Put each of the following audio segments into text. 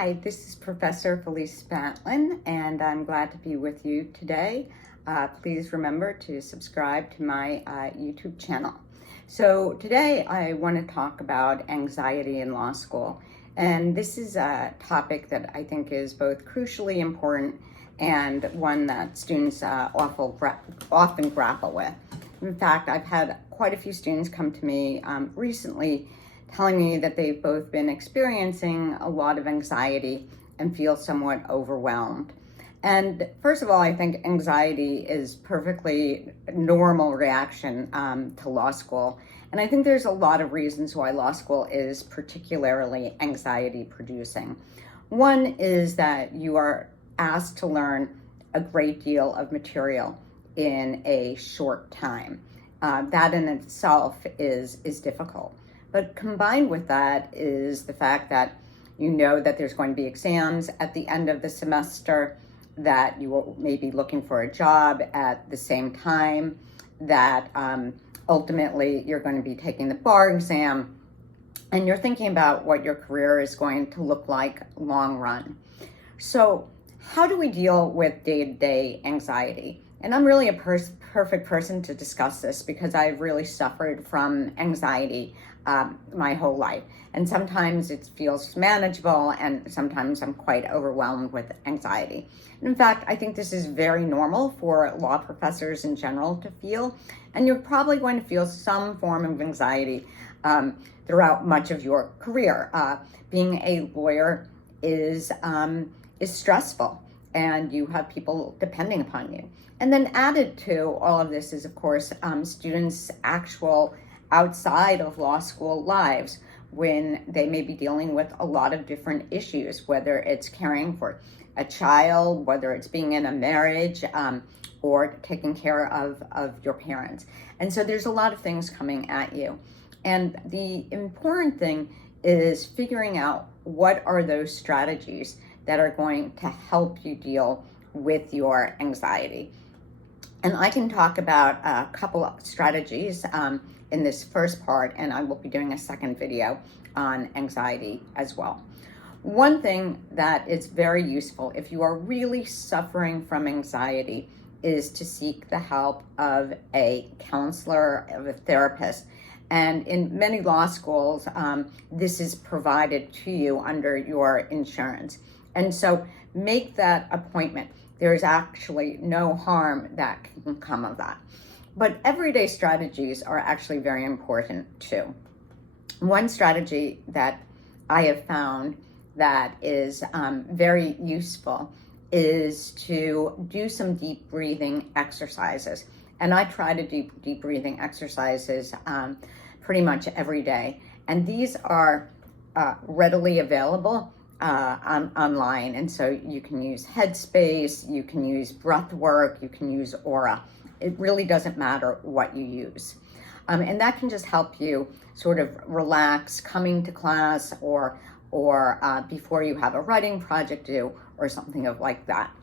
Hi, this is Professor Felice Spatlin, and I'm glad to be with you today. Please remember to subscribe to my YouTube channel. So today I want to talk about anxiety in law school. And this is a topic that I think is both crucially important and one that students often grapple with. In fact, I've had quite a few students come to me recently telling me that they've both been experiencing a lot of anxiety and feel somewhat overwhelmed. And first of all, I think anxiety is perfectly normal reaction to law school. And I think there's a lot of reasons why law school is particularly anxiety producing. One is that you are asked to learn a great deal of material in a short time. That in itself is difficult. But combined with that is the fact that you know that there's going to be exams at the end of the semester, that you will maybe looking for a job at the same time, that ultimately you're going to be taking the bar exam, and you're thinking about what your career is going to look like long run. So how do we deal with day-to-day anxiety? And I'm really a perfect person to discuss this because I've really suffered from anxiety my whole life. And sometimes it feels manageable, and sometimes I'm quite overwhelmed with anxiety. And in fact, I think this is very normal for law professors in general to feel, and you're probably going to feel some form of anxiety throughout much of your career. Being a lawyer is stressful, and you have people depending upon you. And then added to all of this is, of course, students' actual outside of law school lives, when they may be dealing with a lot of different issues, whether it's caring for a child, whether it's being in a marriage, or taking care of your parents. And so there's a lot of things coming at you. And the important thing is figuring out what are those strategies that are going to help you deal with your anxiety. And I can talk about a couple of strategies in this first part, and I will be doing a second video on anxiety as well. One thing that is very useful if you are really suffering from anxiety is to seek the help of a counselor, of a therapist. And in many law schools, this is provided to you under your insurance. And so make that appointment. There is actually no harm that can come of that. But everyday strategies are actually very important too. One strategy that I have found that is very useful is to do some deep breathing exercises. And I try to do deep breathing exercises pretty much every day. And these are readily available online. And so you can use Headspace, you can use Breathwork, you can use Aura. It really doesn't matter what you use. And that can just help you sort of relax coming to class or before you have a writing project due or something like that.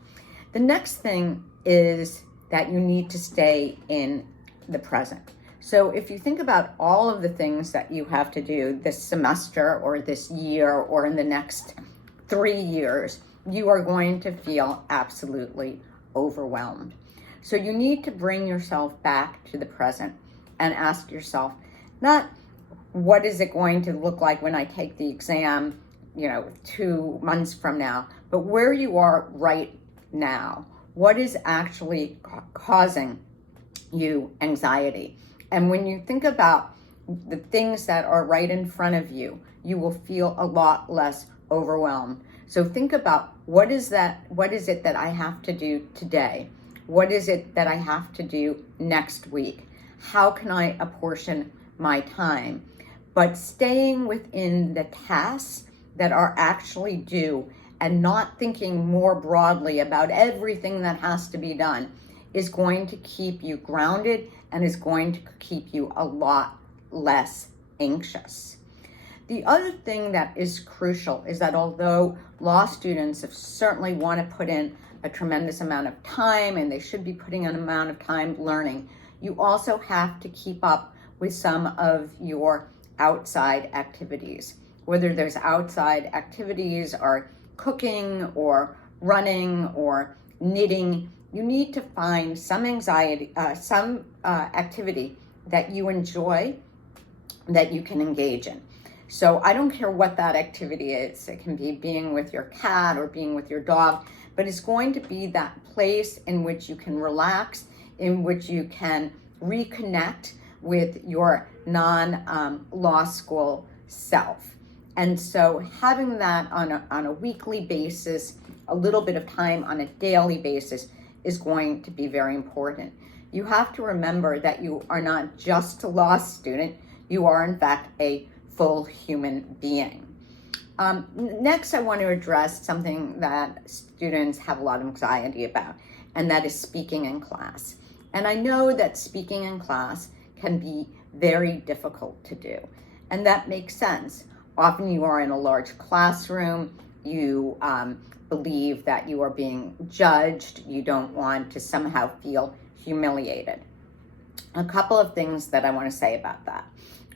The next thing is that you need to stay in the present. So if you think about all of the things that you have to do this semester or this year or in the next 3 years, you are going to feel absolutely overwhelmed. So you need to bring yourself back to the present and ask yourself, not what is it going to look like when I take the exam, 2 months from now, but where you are right now. What is actually causing you anxiety? And when you think about the things that are right in front of you, you will feel a lot less overwhelmed. So think about what is it that I have to do today? What is it that I have to do next week? How can I apportion my time? But staying within the tasks that are actually due and not thinking more broadly about everything that has to be done is going to keep you grounded and is going to keep you a lot less anxious. The other thing that is crucial is that although law students certainly want to put in a tremendous amount of time, and they should be putting an amount of time learning, you also have to keep up with some of your outside activities. Whether there's outside activities or cooking or running or knitting, you need to find some activity that you enjoy, that you can engage in. So I don't care what that activity is. It can be being with your cat or being with your dog, but it's going to be that place in which you can relax, in which you can reconnect with your non-law school self. And so having that on a weekly basis, a little bit of time on a daily basis is going to be very important. You have to remember that you are not just a law student, you are in fact a full human being. Next, I want to address something that students have a lot of anxiety about, and that is speaking in class. And I know that speaking in class can be very difficult to do, and that makes sense. Often you are in a large classroom, you believe that you are being judged, you don't want to somehow feel humiliated. A couple of things that I want to say about that.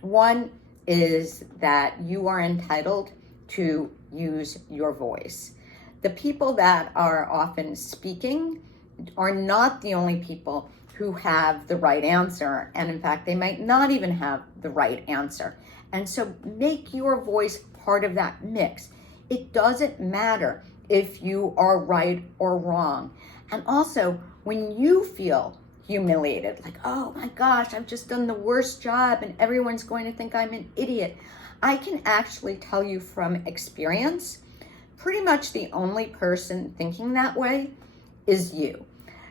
One is that you are entitled to use your voice. The people that are often speaking are not the only people who have the right answer, and in fact, they might not even have the right answer. And so make your voice part of that mix. It doesn't matter if you are right or wrong. And also, when you feel humiliated, like, oh my gosh, I've just done the worst job and everyone's going to think I'm an idiot, I can actually tell you from experience, pretty much the only person thinking that way is you.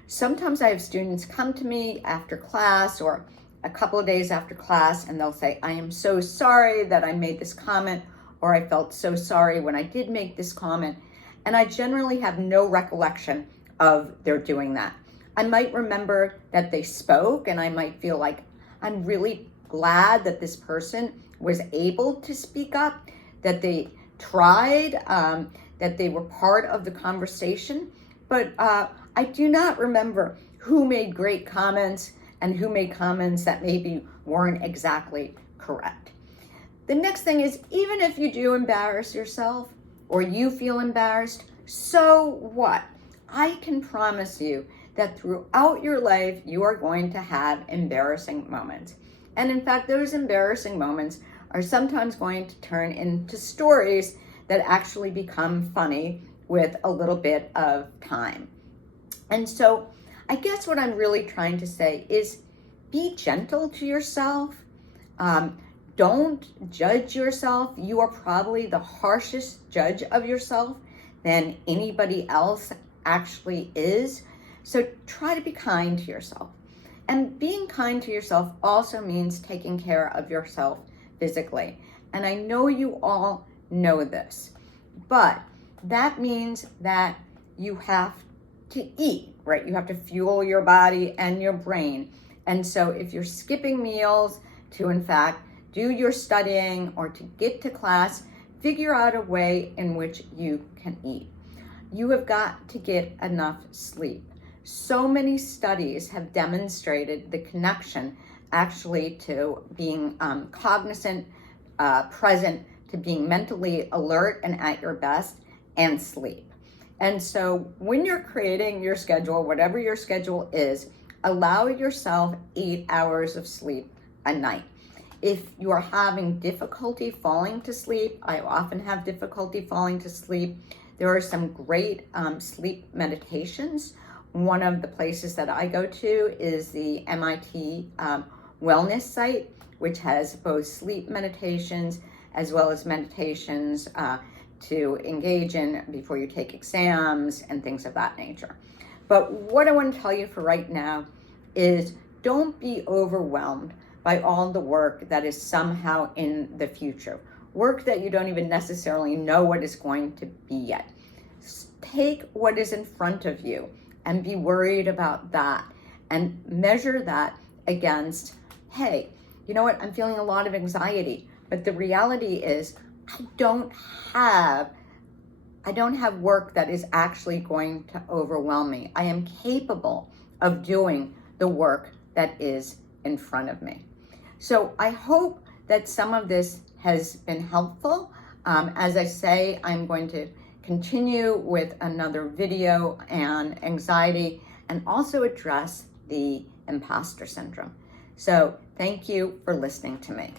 Sometimes I have students come to me after class or a couple of days after class, and they'll say, I am so sorry that I made this comment, or I felt so sorry when I did make this comment. And I generally have no recollection of their doing that. I might remember that they spoke, and I might feel like I'm really glad that this person was able to speak up, that they tried, that they were part of the conversation. But I do not remember who made great comments and who made comments that maybe weren't exactly correct. The next thing is, even if you do embarrass yourself or you feel embarrassed, so what? I can promise you that throughout your life, you are going to have embarrassing moments. And in fact, those embarrassing moments are sometimes going to turn into stories that actually become funny with a little bit of time. And so I guess what I'm really trying to say is be gentle to yourself. Don't judge yourself. You are probably the harshest judge of yourself than anybody else actually is. So try to be kind to yourself. And being kind to yourself also means taking care of yourself physically. And I know you all know this, but that means that you have to eat, right? You have to fuel your body and your brain. And so if you're skipping meals to, in fact, do your studying or to get to class, figure out a way in which you can eat. You have got to get enough sleep. So many studies have demonstrated the connection actually to being cognizant, present, to being mentally alert and at your best, and sleep. And so when you're creating your schedule, whatever your schedule is, allow yourself 8 hours of sleep a night. If you are having difficulty falling to sleep, I often have difficulty falling to sleep, there are some great sleep meditations. One of the places that I go to is the MIT wellness site, which has both sleep meditations as well as meditations to engage in before you take exams and things of that nature. But what I want to tell you for right now is don't be overwhelmed by all the work that is somehow in the future. Work that you don't even necessarily know what is going to be yet. Take what is in front of you and be worried about that and measure that against, hey, you know what, I'm feeling a lot of anxiety, but the reality is I don't have work that is actually going to overwhelm me. I am capable of doing the work that is in front of me. So I hope that some of this has been helpful. As I say, I'm going to continue with another video on anxiety and also address the imposter syndrome. So thank you for listening to me.